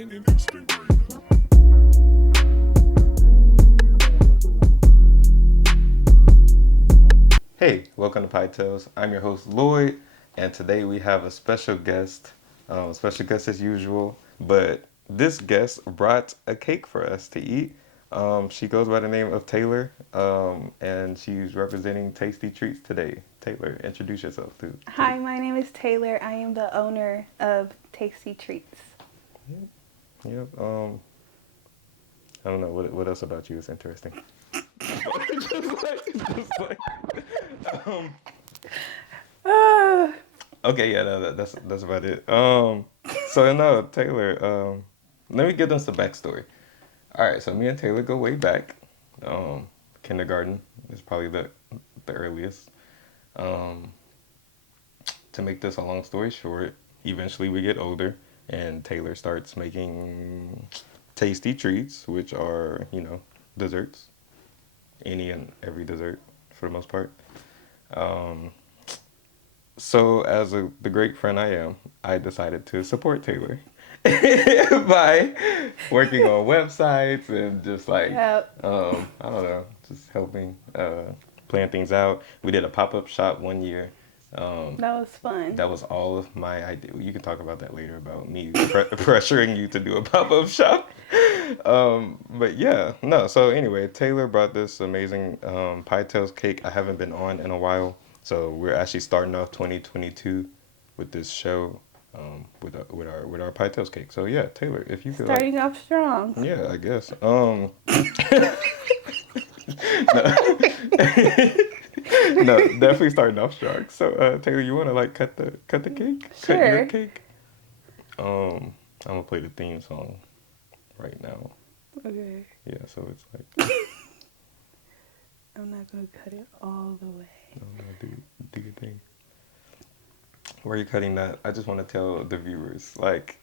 in an instant ring. Hey, welcome to Pie Tales. I'm your host Lloyd, and today we have a special guest. Special guest as usual, but this guest brought a cake for us to eat. She goes by the name of Taylor, and she's representing Taysty Treats today. Taylor, introduce yourself to Hi, my name is Taylor. I am the owner of Taysty Treats. Yep. I don't know what else about you is interesting. Um, Ah, okay, yeah, no, that's about it. So no, Taylor. Let me give them some backstory. All right, so me and Taylor go way back. Um, Kindergarten is probably the earliest. Um, to make this a long story short, eventually we get older, and Taylor starts making tasty treats, which are desserts, any and every dessert for the most part. Um, so the great friend I am, I decided to support Taylor by working on websites and just like yep, I don't know, just helping plan things out. We did a pop up shop one year. Um, that was fun. that was all of my idea. You can talk about that later about me pressuring you to do a pop up shop. But yeah, no. So anyway, Taylor brought this amazing pie tails cake. I haven't been on in a while, so we're actually starting off 2022 with this show, with our pie tails cake. So yeah, Taylor, if you could like, Starting off strong. yeah, I guess. No, no, definitely starting off strong. So Taylor, you wanna like cut the cake, cut your Sure. cake. I'm gonna play the theme song right now. Okay. Yeah, so it's like, I'm not going to cut it all the way. no, no, do your thing. Where are you cutting that? I just want to tell the viewers, like,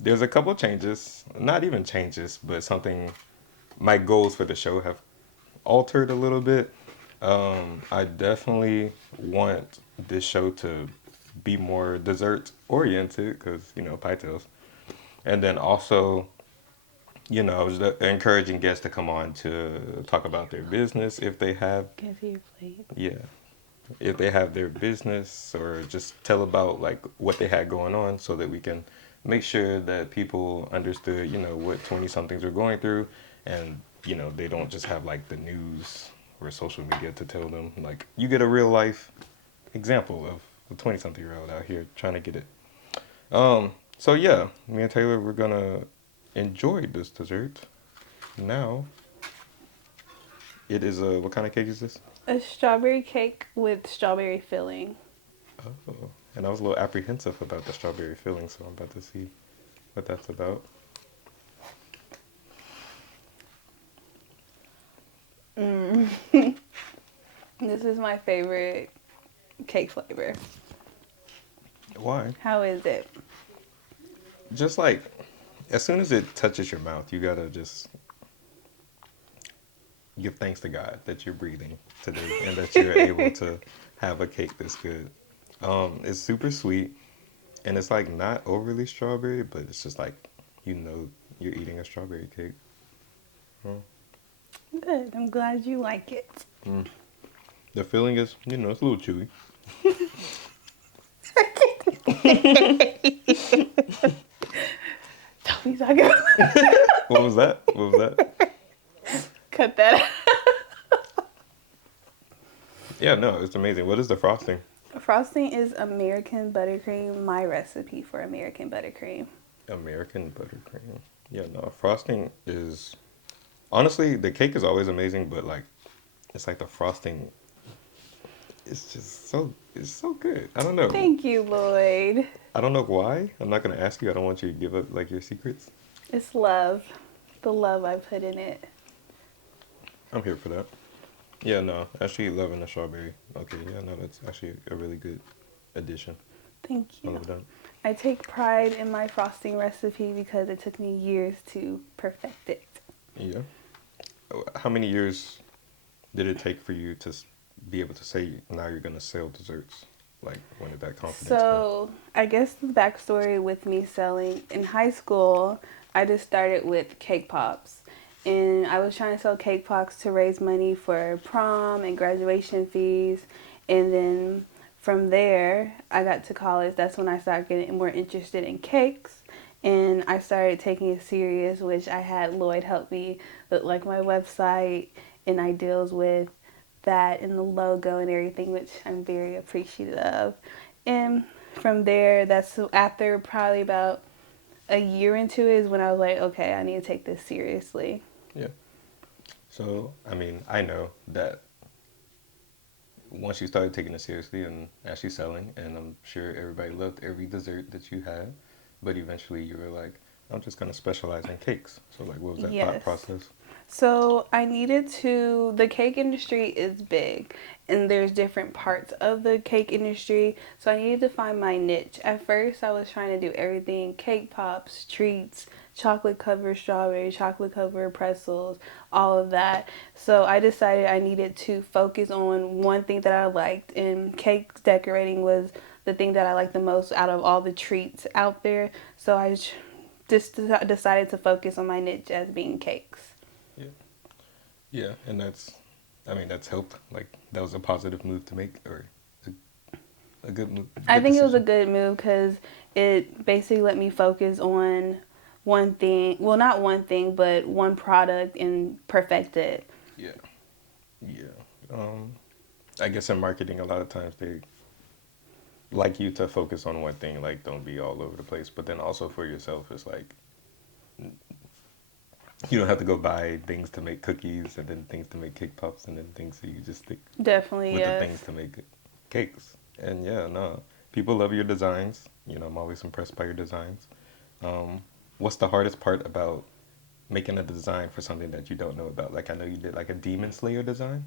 there's a couple changes, not even changes, but something. My goals for the show have altered a little bit. I definitely want this show to be more dessert oriented because pie tails, and then also I was encouraging guests to come on to talk about their business if they have, Can I see your plate? yeah, if they have their business or just tell about like what they had going on so that we can make sure that people understood, what 20 somethings are going through and, they don't just have like the news or social media to tell them. Like you get a real life example of a 20 something year old out here trying to get it. So yeah, me and Taylor, we're gonna enjoy this dessert. Now, it is a, what kind of cake is this? A strawberry cake with strawberry filling. Oh, and I was a little apprehensive about the strawberry filling, so I'm about to see what that's about. Mm. This is my favorite cake flavor. Why? How is it? Just like, as soon as it touches your mouth, you gotta just give thanks to God that you're breathing today and that you're able to have a cake this good. It's super sweet, and it's like not overly strawberry, but it's just like, you know, you're eating a strawberry cake. Mm. Good. I'm glad you like it. Mm. The filling is, it's a little chewy. Don't be talking about What was that? What was that? Cut that out. Yeah, no, it's amazing. What is the frosting? Frosting is American buttercream, my recipe for American buttercream. American buttercream. Yeah, no, frosting is honestly the cake is always amazing, but like it's like the frosting is just it's so good. I don't know. Thank you, Lloyd. I don't know why. I'm not gonna ask you. I don't want you to give up like your secrets. It's love. The love I put in it. I'm here for that. Yeah, no, actually loving the strawberry. Okay, yeah, no, that's actually a really good addition. Thank I you. love that. I take pride in my frosting recipe because it took me years to perfect it. Yeah. How many years did it take for you to be able to say now you're gonna sell desserts? Like, when did that confidence come? So, I guess the backstory with me selling in high school, I just started with cake pops. And I was trying to sell cake pops to raise money for prom and graduation fees. And then from there, I got to college. That's when I started getting more interested in cakes. And I started taking it serious, which I had Lloyd help me with like my website and ideals with that and the logo and everything, which I'm very appreciative of. And from there, that's after probably about a year into it is when I was like, okay, I need to take this seriously. Yeah. So, I mean, I know that once you started taking it seriously and actually selling, and I'm sure everybody loved every dessert that you had, but eventually you were like, I'm just gonna specialize in cakes. So, like, what was that thought Yes. process? So I needed to, the cake industry is big and there's different parts of the cake industry. So I needed to find my niche. At first, I was trying to do everything cake pops, treats, chocolate covered strawberry, chocolate covered pretzels, all of that. So I decided I needed to focus on one thing that I liked, and cake decorating was the thing that I liked the most out of all the treats out there. So I just decided to focus on my niche as being cakes. Yeah. Yeah, and I mean, that's helped. Like, that was a positive move to make, or a good move, I good think it was a decision. good move because it basically let me focus on one thing. Well, not one thing, but one product and perfect it. Yeah. Yeah. Um, I guess in marketing, a lot of times they like you to focus on one thing, like don't be all over the place. But then also for yourself, it's like you don't have to go buy things to make cookies and then things to make cake pops and then things, so you just stick Definitely, with the yes. things to make cakes. And yeah, no, people love your designs. You know, I'm always impressed by your designs. Um, what's the hardest part about making a design for something that you don't know about? Like, I know you did like a Demon Slayer design,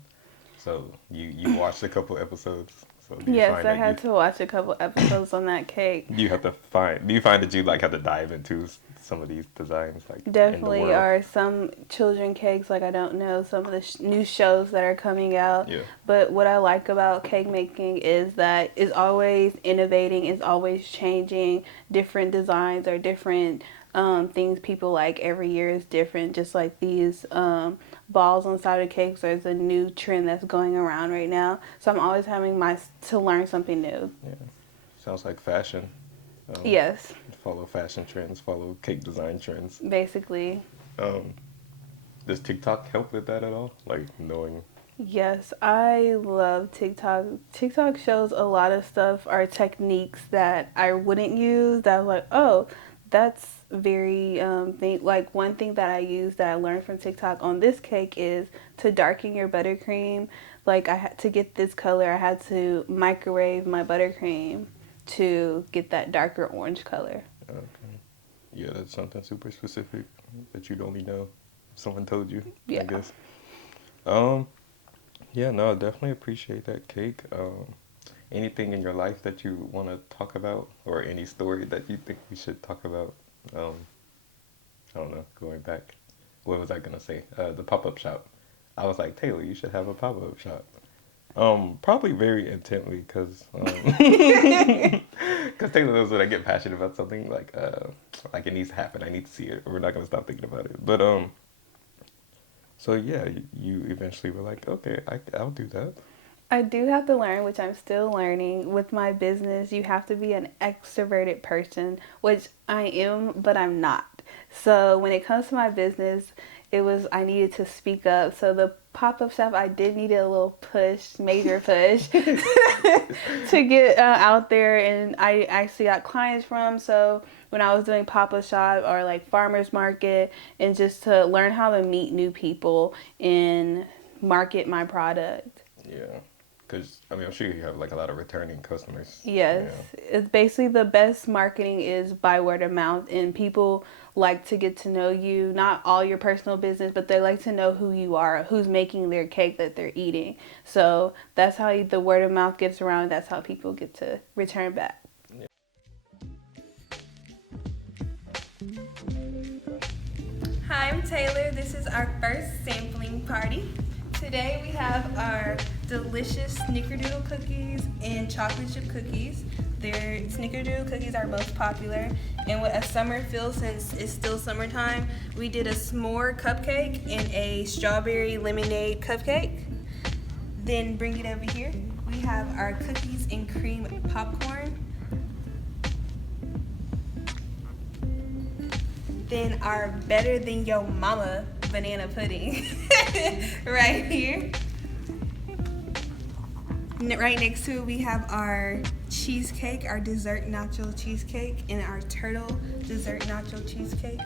so you watched a couple episodes. So do you Yes, find I that had to watch a couple episodes on that cake. you have to find do you find that you like have to dive into some of these designs like in the Definitely world? are some children cakes, like I don't know some of the new shows that are coming out. Yeah, But what I like about cake making is that it's always innovating, it's always changing. Different designs or different things people like every year is different. Just like these balls on side of cakes, there's a new trend that's going around right now. So I'm always having my to learn something new. yeah. Sounds like fashion. Um, Yes, follow fashion trends, follow cake design trends. basically. Um, does TikTok help with that at all? Like knowing? Yes, I love TikTok. TikTok shows a lot of stuff or techniques that I wouldn't use. That I was like, oh, that's very thing. Like one thing that I use that I learned from TikTok on this cake is to darken your buttercream. Like I had to get this color, I had to microwave my buttercream to get that darker orange color. Okay, yeah, that's something super specific that you'd only know if someone told you, I Yeah. guess. Um, yeah, no, I definitely appreciate that cake. Anything in your life that you want to talk about, or any story that you think we should talk about? Um, I don't know, going back. What was I gonna say? The pop-up shop. I was like, Taylor, you should have a pop-up shop. Probably very intently, because cause Taylor knows when I get passionate about something, like it needs to happen. I need to see it, or we're not gonna stop thinking about it. But so yeah, you eventually were like, okay, I'll do that. I do have to learn, which I'm still learning. With my business, you have to be an extroverted person, which I am, but I'm not. So when it comes to my business, it was I needed to speak up. So the pop up shop, I did need a little push, major push, to get out there, and I actually got clients from. So when I was doing pop up shop or like farmers market, and just to learn how to meet new people and market my product. Yeah, because I mean, I'm sure you have like a lot of returning customers. Yes, Yeah, it's basically the best marketing is by word of mouth, and people like to get to know you, not all your personal business, but they like to know who you are, who's making their cake that they're eating. So that's how the word of mouth gets around. That's how people get to return back. yeah. Hi, I'm Taylor. This is our first sampling party. Today we have our delicious snickerdoodle cookies and chocolate chip cookies. Their snickerdoodle cookies are most popular, and with a summer feel, since it's still summertime, we did a s'more cupcake and a strawberry lemonade cupcake. Then bring it over here. We have our cookies and cream popcorn. Then our better than your mama banana pudding right here. Right next to it, we have our cheesecake, our dessert nacho cheesecake, and our turtle dessert nacho cheesecake.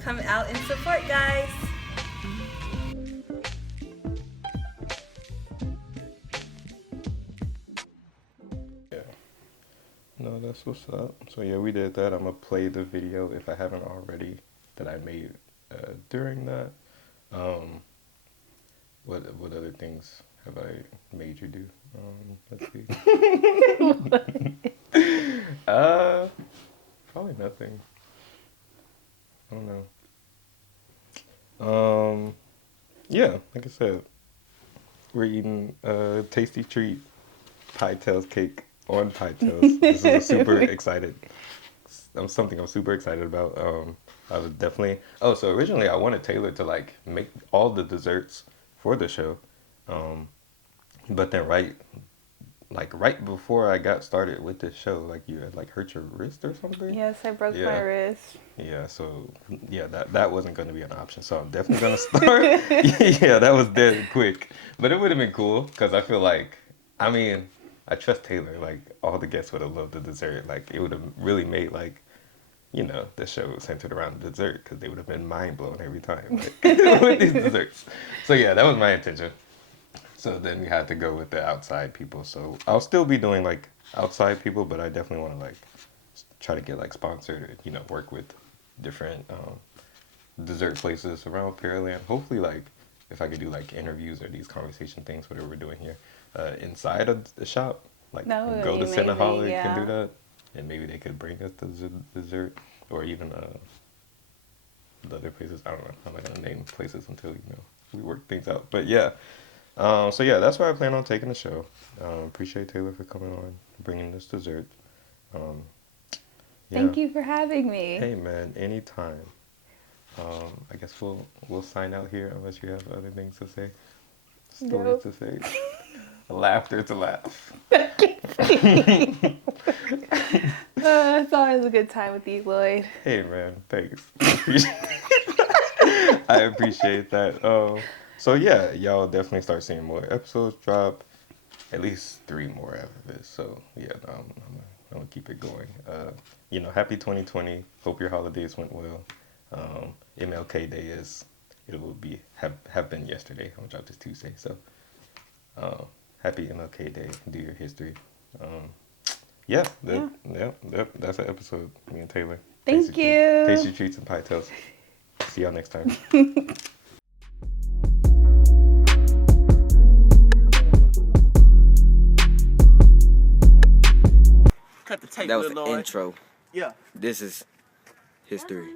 Come out and support, guys. Yeah. No, that's what's up. So yeah, we did that. I'm gonna play the video if I haven't already that I made during that. Um, what other things have I made you do? Let's see. Probably nothing. I don't know. Yeah, like I said, we're eating Tasty Treat Pie Tails cake on Pie Tails. This is a super excited. Something I'm super excited about. I was definitely. Oh, so originally I wanted Taylor to like make all the desserts for the show, um, but then right before I got started with this show, like you had like hurt your wrist or something. Yes, I broke my Yeah. wrist. Yeah, so yeah, that wasn't going to be an option. So I'm definitely going to start. Yeah, that was dead quick, but it would have been cool because I feel like, I mean, I trust Taylor. Like all the guests would have loved the dessert. Like it would have really made like, the show centered around the dessert because they would have been mind blown every time like, with these desserts. So yeah, that was my intention. So then we had to go with the outside people. So I'll still be doing like outside people, but I definitely want to like try to get like sponsored, work with different dessert places around Pearland. Hopefully, like if I could do like interviews or these conversation things, whatever we're doing here, inside of the shop, like That would go be to amazing, Cinnaholic yeah. and do that, and maybe they could bring us the dessert or even the other places. I don't know. I'm not gonna name places until we work things out. But yeah. So yeah, that's where I plan on taking the show. Appreciate Taylor for coming on, bringing this dessert. Um, yeah. Thank you for having me. Hey man, anytime. I guess we'll sign out here unless you have other things to say, stories Nope. to say, laughter to laugh. It's always a good time with you, Lloyd. Hey man, thanks. I appreciate that. So yeah, y'all definitely start seeing more episodes drop. At least 3 more after this. So yeah, I'm gonna keep it going. Happy 2020. Hope your holidays went well. MLK Day have been yesterday. I'm gonna drop this Tuesday. So happy MLK Day. Do your history. That's an episode. Me and Taylor. Thank you. Tasty Treats and Pie Tails. See y'all next time. Cut the tape, That was little the Lloyd. intro. Yeah. This is history.